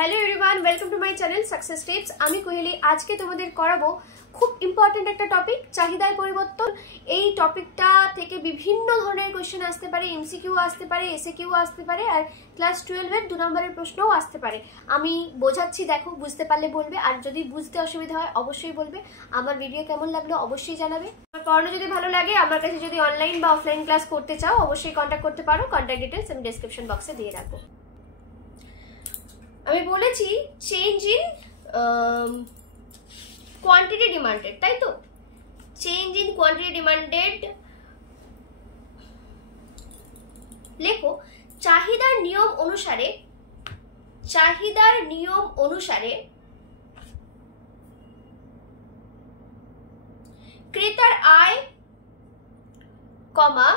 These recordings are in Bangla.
Hello everyone, welcome to my channel success tips. আমি কোহেলি। আজকে তোমাদের করাবো খুব ইম্পর্টেন্ট একটা টপিক, চাহিদার পরিবর্তন। এই টপিকটা থেকে বিভিন্ন ধরনের কোয়েশ্চেন আসতে পারে, এমসিকিউ আসতে পারে, এসএকিউ আসতে পারে, আর ক্লাস 12 এর 2 নম্বরের প্রশ্নও আসতে পারে। আমি বোঝাচ্ছি, দেখো, বুঝতে পারলে বলবে, আর যদি বুঝতে অসুবিধা হয় অবশ্যই বলবে। আমার ভিডিও কেমন লাগলো অবশ্যই জানাবে। আমার পড়ানো যদি ভালো লাগে, আমার কাছে যদি অনলাইন বা অফলাইন ক্লাস করতে চাও অবশ্যই কন্ট্যাক্ট করতে পারো। কন্ট্যাক্ট ডিটেলস আমি ডেসক্রিপশন বক্সে দিয়ে রাখবো। আমি বলেছি চেঞ্জ ইন কোয়ান্টিটি ডিমান্ডেড, তাই তো? চেঞ্জ ইন কোয়ান্টিটি ডিমান্ডেড লেখো চাহিদার নিয়ম অনুসারে ক্রেতার আয় কমা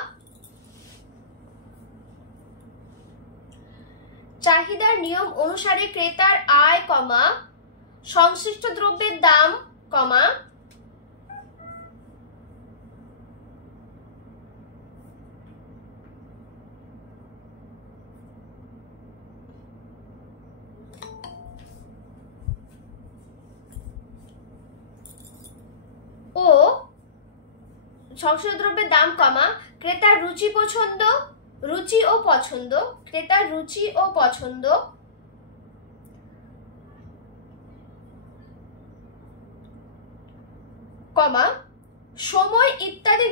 চাহিদার নিয়ম অনুসারে ক্রেতার আয় কমা সংশ্লিষ্ট দ্রব্যের দাম কমা ও সংশ্লিষ্ট দ্রব্যের দাম কমা ক্রেতার রুচি ও পছন্দ ক্রেতার রুচি ও পছন্দ কমা সময় ইত্যাদি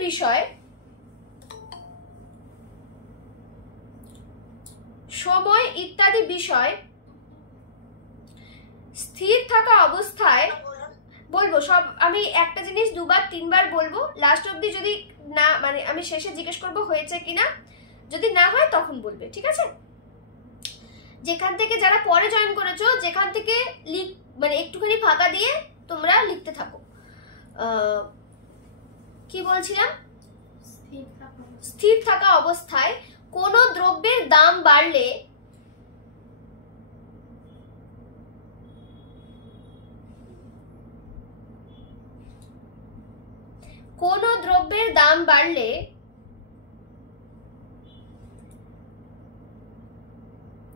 বিষয় স্থির থাকা অবস্থায় বলবো। সব আমি একটা জিনিস দুবার তিনবার বলবো, লাস্ট অবধি যদি না মানে আমি শেষে জিজ্ঞেস করবো হয়েছে কিনা, যদি না হয় তখন বলবে, ঠিক আছে? যেখান থেকে যারা পরে জয়েন করেছো, যেখান থেকে মানে একটুখানি ফাঁকা দিয়ে তোমরা লিখতে থাকো। কি বলছিলাম? স্থির থাকা অবস্থায় কোনো দ্রব্যের দাম বাড়লে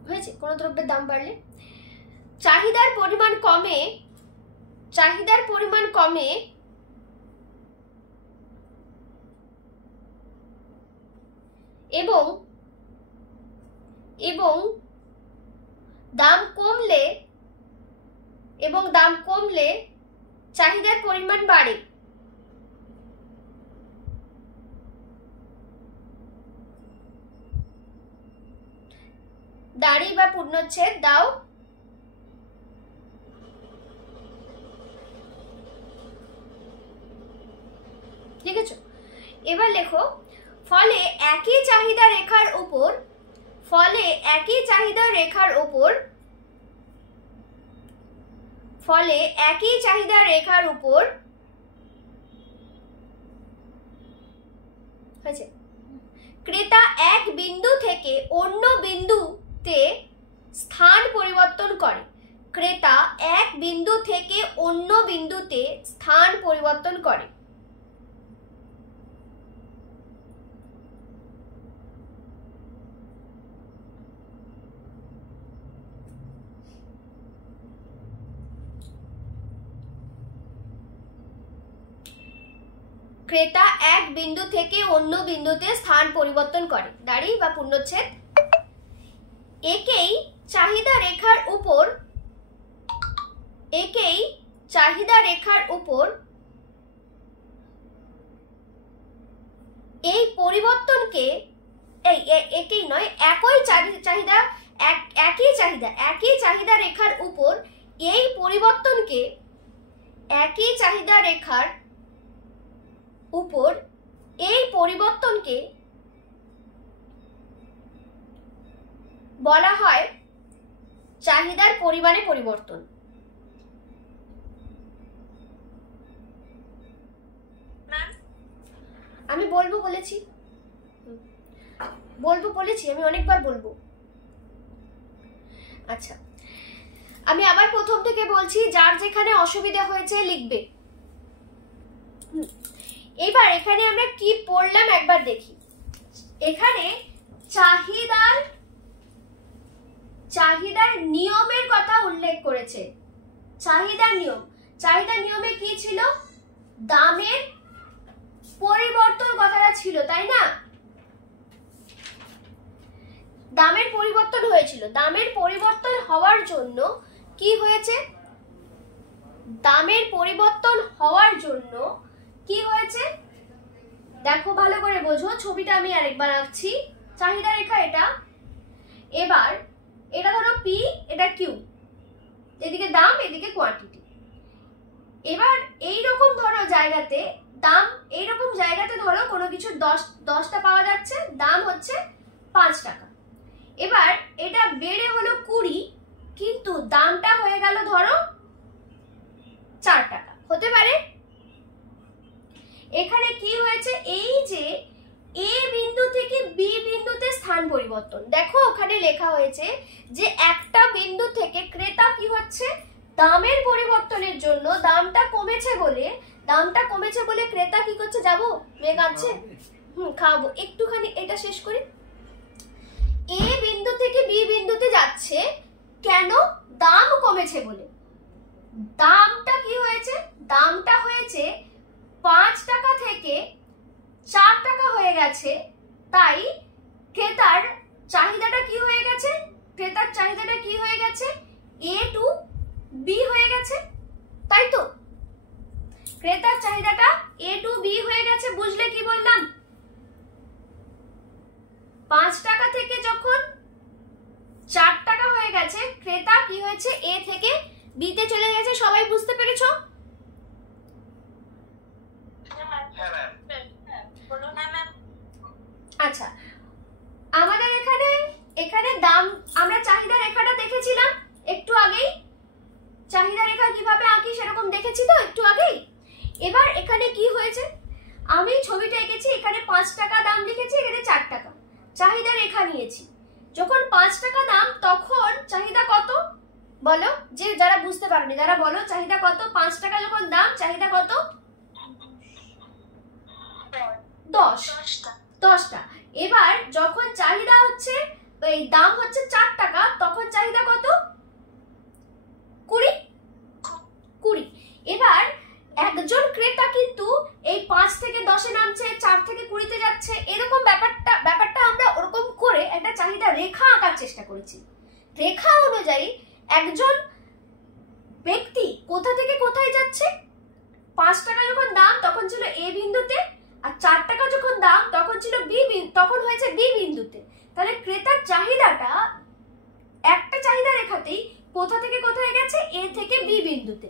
হয়েছে, কোন দ্রব্যের দাম বাড়লে চাহিদার পরিমাণ কমে এবং দাম কমলে চাহিদার পরিমাণ বাড়ে। দাড়ি বা পূর্ণচ্ছেদ দাও। লিখেছো? এবার লেখো ফলে একই চাহিদা রেখার উপর হয়েছে ক্রেতা এক বিন্দু থেকে অন্য বিন্দুতে স্থান পরিবর্তন করে। ক্রেতা এক বিন্দু থেকে অন্য বিন্দুতে স্থান পরিবর্তন করে। ক্রেতা এক বিন্দু থেকে অন্য বিন্দুতে স্থান পরিবর্তন করে। দাড়ি বা পূর্ণচ্ছেদ। একেই চাহিদা রেখার উপর এই পরিবর্তনকে একই চাহিদা রেখার উপর এই পরিবর্তনকে বলা হয় চাহিদার পরিমাণে পরিবর্তন। আমি বলেছি আমি অনেকবার বলবো। আচ্ছা, আমি আবার প্রথম থেকে বলছি, যার যেখানে অসুবিধা হয়েছে লিখবে। এবার এখানে আমরা কি পড়লাম একবার দেখি। এখানে চাহিদার চাহিদার নিয়মের কথা উল্লেখ করেছে। চাহিদার নিয়মে কি ছিল? দামের পরিবর্তন কথাটা ছিল, তাই না? দামের পরিবর্তন হয়েছিল। দামের পরিবর্তন হওয়ার জন্য কি হয়েছে? দামের পরিবর্তন হওয়ার জন্য কি হয়েছে দেখো, ভালো করে বোঝো। ছবিটা আমি আরেকবার আঁকছি। চাহিদা রেখা এটা। এবার এটা ধরো পি, এটা কিউ, এদিকে দাম, এদিকে কোয়ান্টিটি। এবার এইরকম ধরো জায়গাতে দাম, এইরকম জায়গাতে ধরো কোনো কিছু 10টা পাওয়া যাচ্ছে, দাম হচ্ছে 5 টাকা। এবার এটা বেড়ে হলো 20, কিন্তু দামটা হয়ে গেল ধরো 4 টাকা, হতে পারে। এখানে কি হয়েছে? এই যে এ বিন্দু থেকে বি বিন্দুতে স্থান পরিবর্তন। দেখো ওখানে লেখা হয়েছে যে একটা বিন্দু থেকে ক্রেতা কি হচ্ছে, দামের পরিবর্তনের জন্য দামটা কমেছে বলে ক্রেতা কি করছে? যাবো, মেঘ আছে, খাবো, একটুখানি এটা শেষ করি। এ বিন্দু থেকে বি বিন্দুতে যাচ্ছে কেন? দাম কমেছে বলে। দামটা কি হয়েছে? দামটা হয়েছে 5 টাকা থেকে 4 টাকা হয়ে গেছে, তাই ক্রেতার চাহিদাটা কি হয়ে গেছে? ক্রেতার চাহিদাটা কি হয়ে গেছে? এ টু বি হয়ে গেছে, তাই তো? ক্রেতার চাহিদাটা এ টু বি হয়ে গেছে। বুঝলে কি বললাম? 5 টাকা থেকে যখন 4 টাকা হয়ে গেছে, ক্রেতা কি হয়েছে? এ থেকে বি তে চলে গেছে। সবাই বুঝতে পেরেছো? আচ্ছা, আমাদের এখানে দাম, আমরা চাহিদা রেখাটা দেখেছিলাম একটু আগেই। চাহিদা রেখা কিভাবে আঁকি সেরকম দেখেছি তো একটু আগেই। এবার এখানে কি হয়েছে? আমি ছবিটা এঁকেছি, এখানে 5 টাকা দাম লিখেছি, এখানে 4 টাকা। চাহিদা রেখা নিয়েছি। যখন 5 টাকা দাম, তখন চাহিদা কত বলো? যে যারা বুঝতে পারোনি, যারা বলো চাহিদা কত? 5 টাকা যখন দাম, চাহিদা কত? 10টা। এবার যখন চাহিদা হচ্ছে, এই দাম হচ্ছে 4 টাকা, তখন চাহিদা কত? 20। এবার একজন ক্রেতা কিন্তু এই 5 থেকে 10-এ নামছে, 4 থেকে 20-তে যাচ্ছে, এরকম ব্যাপারটা আমরা ওরকম করে একটা চাহিদা রেখা আঁকার চেষ্টা করেছি। রেখা অনুযায়ী একজন ব্যক্তি কোথা থেকে কোথায় যাচ্ছে? 5 টাকা যখন দাম তখন ছিল এ বিন্দুতে, আর 4 টাকা যখন দাম তখন ছিল তখন হয়েছে বি বিন্দুতে। তাহলে ক্রেতার চাহিদাটা একটা চাহিদা রেখাতেই কোথা থেকে কোথায় গেছে? এ থেকে বি বিন্দুতে।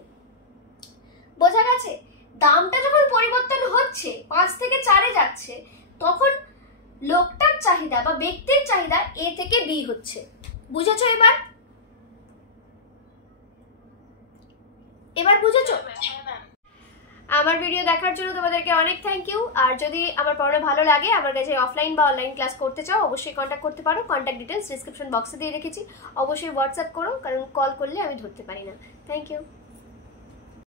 বোঝা গেছে? দামটা যখন পরিবর্তন হচ্ছে, 5 থেকে 4-এ যাচ্ছে, তখন লোকটার চাহিদা বা ব্যক্তির চাহিদা এ থেকে বি হচ্ছে। বুঝেছো? এবার বুঝেছো? আমার ভিডিও দেখার জন্য তোমাদেরকে অনেক থ্যাংক ইউ। আর যদি আমার পড়ানো ভালো লাগে, আমার কাছে অফলাইন বা অনলাইন ক্লাস করতে চাও, অবশ্যই কন্ট্যাক্ট করতে পারো। কন্ট্যাক্ট ডিটেলস ডিসক্রিপশন বক্সে দিয়ে রেখেছি। অবশ্যই হোয়াটসঅ্যাপ করো, কারণ কল করলে আমি ধরতে পারি না। Thank you.